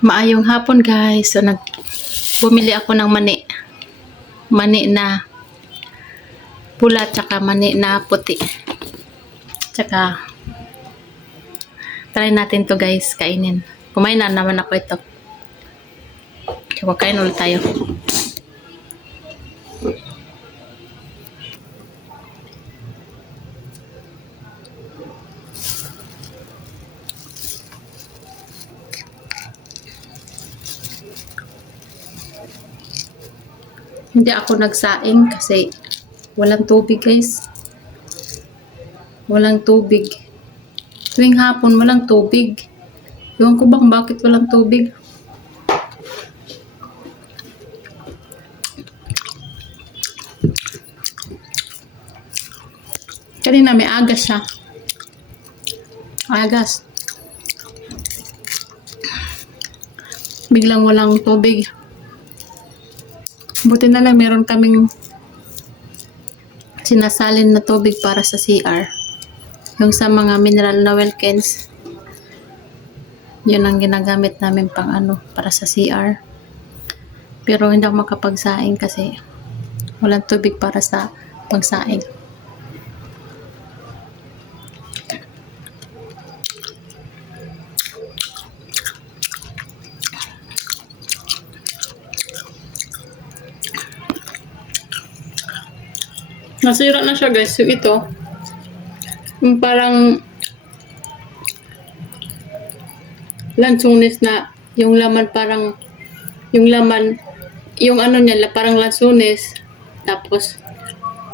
Maayong hapon guys. So nag bumili ako ng mani. Mani na pula tsaka mani na puti. Tsaka try natin to guys kainin. Kumain na naman ako ito. So kain ulit tayo. Hindi ako nagsaing kasi walang tubig guys. Walang tubig. Tuwing hapon walang tubig. Ewan ko bang bakit walang tubig. Kanina may agas siya. Agas. Biglang walang tubig. Buti na lang meron kaming sinasalin na tubig para sa CR. Yung sa mga mineral na well cans. Yun ang ginagamit namin pang ano, para sa CR. Pero hindi ako makapagsaing kasi walang tubig para sa pagsaing. Nasira na siya guys. Yung ito, yung parang lansunis na yung laman parang yung laman yung ano niya parang lansunis tapos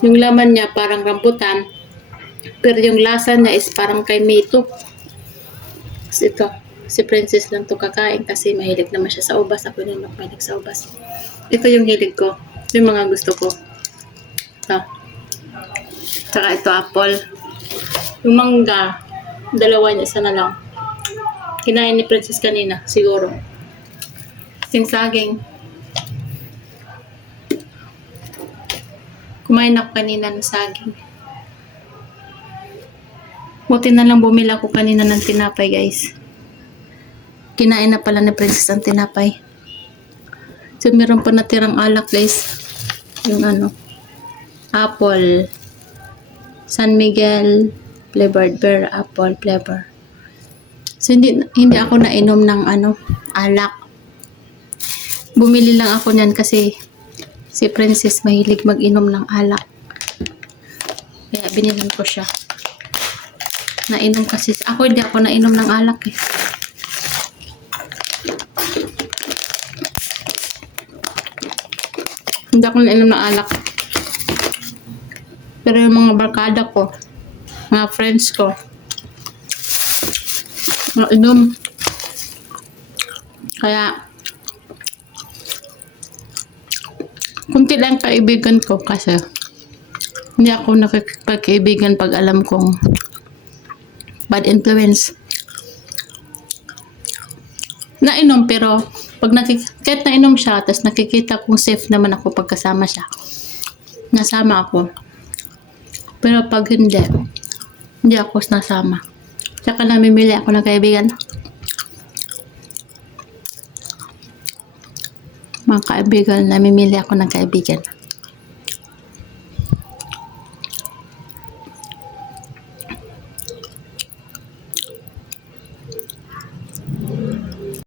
yung laman niya parang rambutan pero yung lasa niya is parang kay Mito Tapos ito si Princess lang to kakain kasi mahilig naman siya sa ubas. Ako din mahilig sa ubas. Ito yung hilig ko yung mga gusto ko. Ito Tsaka ito apple. Yung mangga, dalawa niya, isa na lang. Kinain ni Princess kanina, siguro. Yung saging. Kumain ako kanina ng saging. Buti na lang bumila ko kanina ng tinapay, guys. Kinain na pala ni Princess ang tinapay. So, meron pa natirang alak, guys. Yung ano, apple, San Miguel flavored beer apple flavor. So hindi hindi ako nainom ng ano alak. Bumili lang ako niyan kasi si Princess mahilig mag-inom ng alak. Kaya binilan ko siya. Nainom kasi ako hindi ako nainom ng alak eh. Hindi ako nainom ng alak. Pero yung mga barkada ko, mga friends ko, mga inom. Kaya, kunti lang kaibigan ko kasi hindi ako nakikipagkaibigan pag alam kong bad influence. Nainom pero pag nakik kahit nainom siya tapos nakikita kong safe naman ako pagkasama siya. Nasama ako. Pero pag hindi, hindi ako nasama. Tsaka namimili ako ng kaibigan. Mga kaibigan, namimili ako ng kaibigan.